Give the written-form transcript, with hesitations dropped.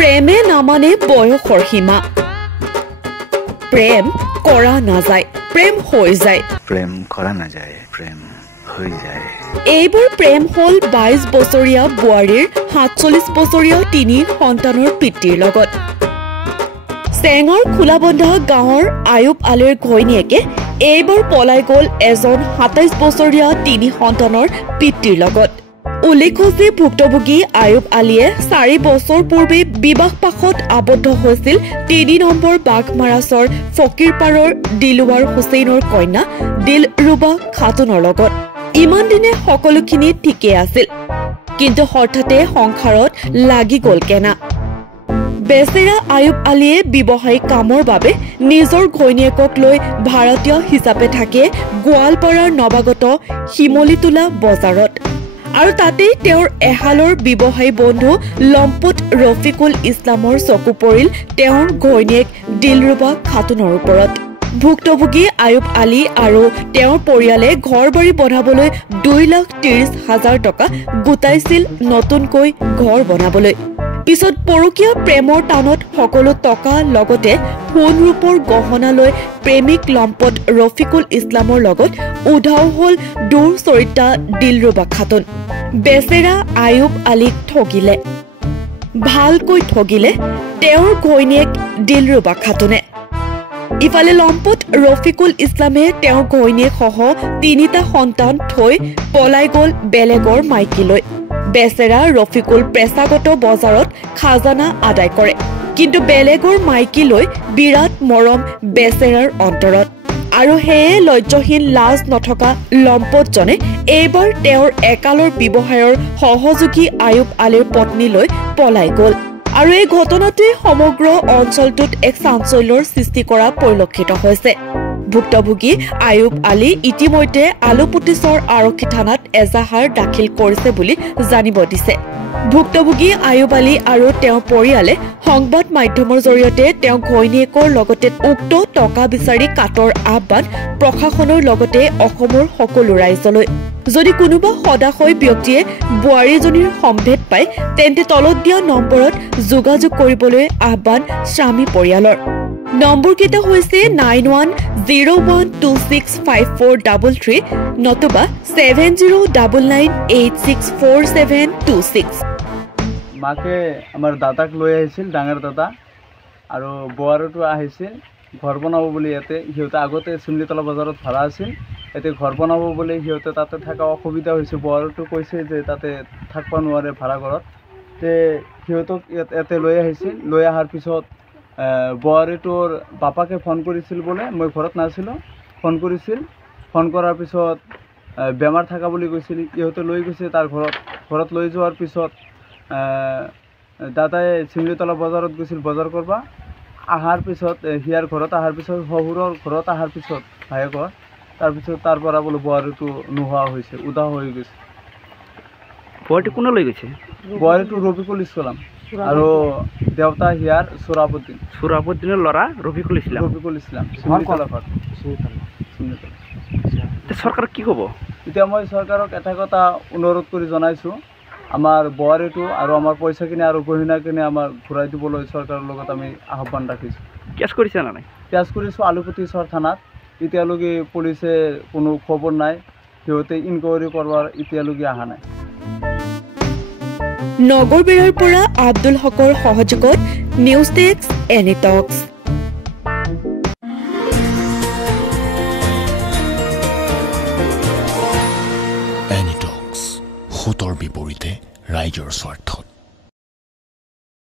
প্ৰেমে নামানে বয়সৰ সীমা প্ৰেম কৰা নাযায় প্ৰেম হৈ যায় প্ৰেম কৰা নাযায় প্ৰেম হৈ যায় এইবোৰ প্ৰেম হল 22 বছৰীয়া বোৱাৰীৰ 47 বছৰীয়া তিনি সন্তানৰ পিতৃৰ লগত চেঙৰ খোলাবন্ধা গাঁৱৰ আয়ুব আলীৰ ঘৈণীয়েকে এইবাৰ পলাই গ'ল এজন 27 বছৰীয়া তিনি সন্তানৰ পিতৃৰ লগত উল্লেখ্য যে ভুক্তভোগী আয়ুব আলীয়ে 4 বছৰ পূৰ্বে বিবাহপাশত আবদ্ধ হৈছিল 3 নম্বৰ বাঘমাৰাছৰ ফকিৰপাৰৰ দিলৱাৰ হুছেইনৰ কন্যা দিলৰুবা খাতুনৰ লগত ইমান দিনে সকলোখিনি ঠিকে আছিল কিন্তু হঠাতে সংসাৰত লাগি গ'ল কেনা বেচেৰা আয়ুব আলীয়ে ব্যৱসায়িক কামৰ বাবে নিজৰ ঘৈণীয়েকক লৈ ভাৰতীয় হিচাপে থাকে গোৱালপাৰাৰ নৱাগত শিমলিতোলা বজাৰত আৰু তাতে তেওঁৰ এহালৰ ব্যৱসায়ী বন্ধু লম্পট ৰফিকুল ইছলামৰ চকু পৰিল তেওঁৰ ঘৈণীয়েক দিলৰুবা খাতুনৰ ওপৰত ভুক্তভোগী আয়ুব আলী আৰু তেওঁৰ পৰিয়ালে ঘৰ-বাৰী বনাবলৈ 2,30,000 টকা গোটাইছিল নতুনকৈ ঘৰ বনাবলৈ পিছত পৰকীয়া প্ৰেমৰ টানত সকলো টকা লগতে সোণ ৰূপৰ গহনা লৈ প্ৰেমিক লম্পট ৰফিকুল ইছলামৰ লগত উধাও হল দূৰ চৰিতা দিলৰুবা খাতুন বেচেৰা আয়ুব আলীক ঠগিলে ভালকৈ ঠগিলে তেওঁৰ ঘৈণীয়েক দিলৰুবা খাতুনে ইফালে লম্পট ৰফিকুল ইছলামে তেওঁৰ ঘৈণীয়েক সহ 3টা সন্তান থৈ পলাই গ'ল বেলেগৰ মাইকীলৈ বেচেৰা ৰফিকুল পেছাগত বজাৰত খাজানা আদায় কৰে কিন্তু বেলেগৰ মাইকীলৈ বিৰাট মৰম বেচেৰাৰ অন্তৰত আৰু হেয়ে লজ্জহীন লাজ নথকা লম্পটজনে এইবাৰ তেওঁৰ একালৰ ব্যৱসায়ৰ সহযোগী আয়ুব আলীৰ পত্নীলৈ পলাই গ'ল আৰু এই ঘটনাটোৱে সমগ্ৰ অঞ্চলটোত এক চাঞ্চল্যৰ সৃষ্টি কৰা পৰিলক্ষিত হৈছে ভুক্তভোগী আয়ুব আলী ইতিমধ্যে আলুপুটিচৰ আৰক্ষী থানাত এজাহাৰ দাখিল কৰিছে বুলি জানিব দিছে ভুক্তভোগী আয়ুব আলী আৰু তেওঁৰ পৰিয়ালে সংবাদ মাধ্যমৰ জৰিয়তে তেওঁ ঘৈণীয়েকৰ লগতে উক্ত টকা বিচাৰি কাটৰ আহ্বান প্ৰশাসনৰ লগতে অসমৰ সকলো ৰাইজলৈ যদি কোনোবা সদাশয় ব্যক্তিয়ে বোৱাৰীজনীৰ সম্ভেদ পায় তেন্তে তলত দিয়া নম্বৰত যোগাযোগ কৰিবলৈ আহ্বান স্বামী পৰিয়ালৰ নম্বৰ কেইটা হৈছে 9101265433 নতুবা 7099864726 মাকে আমাৰ দাদাক লৈ আহিছিল ডাঙৰ দাদা আৰু বোৱাৰীটো আহিছিল ঘৰ বনাব বুলি ইয়াতে সিহঁতে আগতে চিমলিতলা বজাৰত ভাড়া আছিল এতিয়া ঘৰ বনাব বুলি সিহঁতে তাতে থকা অসুবিধা হৈছে বোৱাৰীটো কৈছে যে তাতে থাকিব নোৱাৰে ভাড়া ঘৰত তে সিহঁতক ইয়াতে লৈ আহিছিল লৈ অহাৰ পিছত বোৱাৰীটোৰ বাপাকে ফোন কৰিছিল বোলে মই ঘৰত নাছিলোঁ ফোন কৰিছিল ফোন কৰাৰ পিছত বেমাৰ থকা বুলি কৈছিল ইহঁতে লৈ গৈছে তাৰ ঘৰত লৈ যোৱাৰ পিছত দাদাই চিমলিতলা বজাৰত গৈছিল বজাৰ কৰবা আহাৰ পিছত হিয়াৰ ঘৰত আহাৰ পিছত শহুৰৰ ঘৰত আহাৰ পিছত ভায়েকৰ তাৰপিছত তাৰ পৰা বোলে বোৱাৰীটো নোহোৱা হৈছে উদাহ হৈ গৈছে বোৱাৰীটো কোনে লৈ গৈছে বোৱাৰীটো ৰফিকুল ইছলাম আৰু দেউতা হিয়াৰ চুৰাবুদ্দিনৰ ল'ৰা ৰফিকুল ইছলাম চৰকাৰক কি ক'ব এতিয়া মই চৰকাৰক এটা কথা অনুৰোধ কৰি জনাইছোঁ আমাৰ বোৱাৰীটো আৰু আমাৰ পইচাখিনি আৰু গহনাখিনি আমাৰ ঘূৰাই দিবলৈ চৰকাৰৰ লগত আমি আহ্বান ৰাখিছোঁ কেছ কৰিছে না নাই কেছ কৰিছোঁ আলুপুটিচৰ থানাত এতিয়ালৈকে পুলিচে কোনো খবৰ নাই সিহঁতে ইনকুৱাৰী কৰাৰ এতিয়ালৈকে অহা নাই নগৰবেৰাৰ পৰা আব্দুল হকৰ সহযোগত নিউজ ডেস্ক এনি টক্স এনি টক্স সতৰ বিপৰীতে ৰাইজৰ স্বাৰ্থত